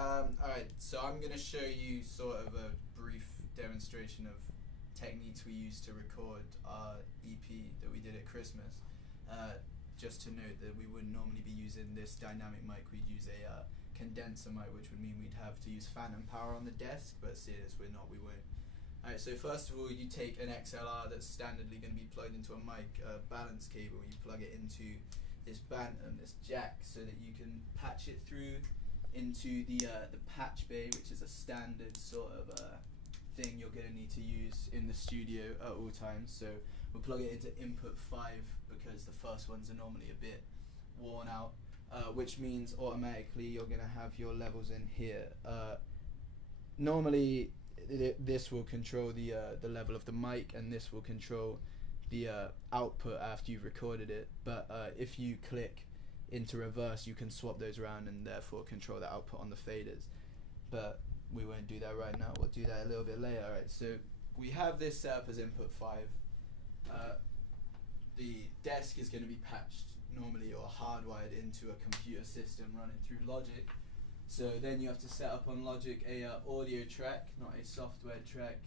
Alright, so I'm going to show you sort of a brief demonstration of techniques we use to record our EP that we did at Christmas. Just to note that we wouldn't normally be using this dynamic mic, we'd use a condenser mic, which would mean we'd have to use phantom power on the desk, but seeing as we're not, we won't. Alright, so first of all, you take an XLR that's standardly going to be plugged into a mic balance cable. You plug it into this bantam, this jack, so that you can patch it through into the patch bay, which is a standard sort of thing you're going to need to use in the studio at all times. So we'll plug it into input 5 because the first ones are normally a bit worn out, which means automatically you're going to have your levels in here. Normally this will control the level of the mic, and this will control the output after you've recorded it, but if you click into reverse you can swap those around and therefore control the output on the faders, but we won't do that right now. We'll do that a little bit later. Alright, so we have this set up as input 5. The desk is going to be patched normally or hardwired into a computer system running through Logic. So then you have to set up on Logic a audio track, not a software track.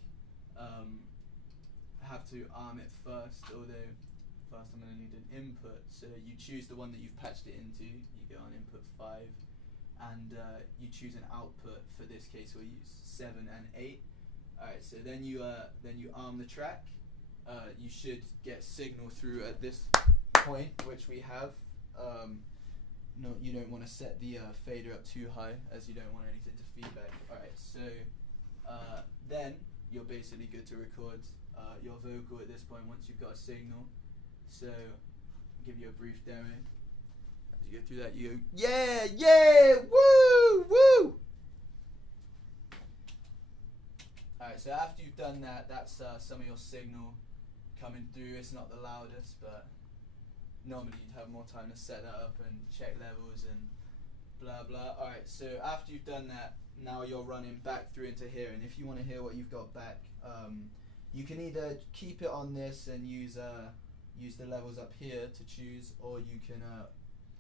Have to arm it first, although first I'm going to need an input. So you choose the one that you've patched it into, you go on input 5, and you choose an output. For this case we'll use 7 and 8. Alright, so then you arm the track. You should get signal through at this point, which we have. No, you don't want to set the fader up too high, as you don't want anything to feedback. Alright, so then you're basically good to record your vocal at this point once you've got a signal. So I'll give you a brief demo. As you go through that, you go, yeah, yeah, woo, woo. Alright, so after you've done that, that's some of your signal coming through. It's not the loudest, but normally you'd have more time to set that up and check levels and blah blah. Alright, so after you've done that, now you're running back through into here, and if you want to hear what you've got back, you can either keep it on this and use the levels up here to choose, or you can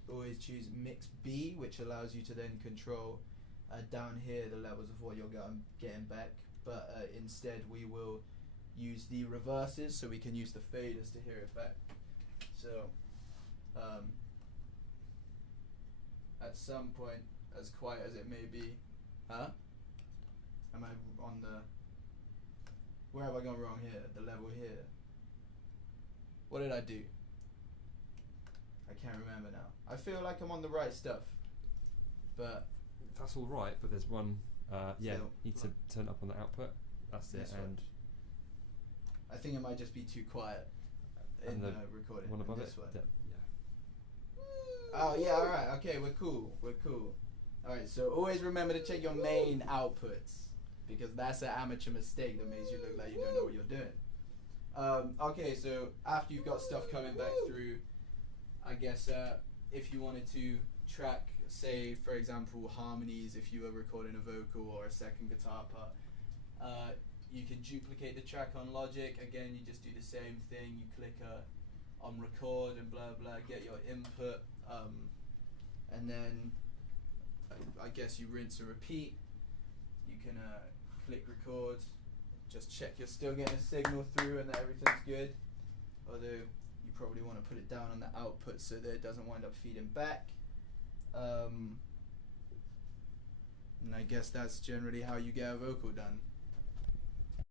always choose mix B, which allows you to then control down here the levels of what you're getting back. But instead we will use the reverses, so we can use the faders to hear it back. So at some point, as quiet as it may be, am I on the, where have I gone wrong here? The level here. What did I do? I can't remember now. I feel like I'm on the right stuff, but that's all right. But there's one. Yeah, still, need to turn up on the output. That's it. And I think it might just be too quiet in the recording. One above this it. one. Yeah. Oh yeah, all right. Okay, we're cool. We're cool. All right. So always remember to check your main outputs, because that's an amateur mistake that makes you look like you don't know what you're doing. Okay, so after you've got stuff coming back through, I guess if you wanted to track, say for example harmonies, if you were recording a vocal or a second guitar part, you can duplicate the track on Logic. Again, you just do the same thing. You click on record and blah blah, get your input, and then I guess you rinse and repeat. You can click record. Just check you're still getting a signal through and that everything's good, although you probably want to put it down on the output so that it doesn't wind up feeding back. And I guess that's generally how you get a vocal done.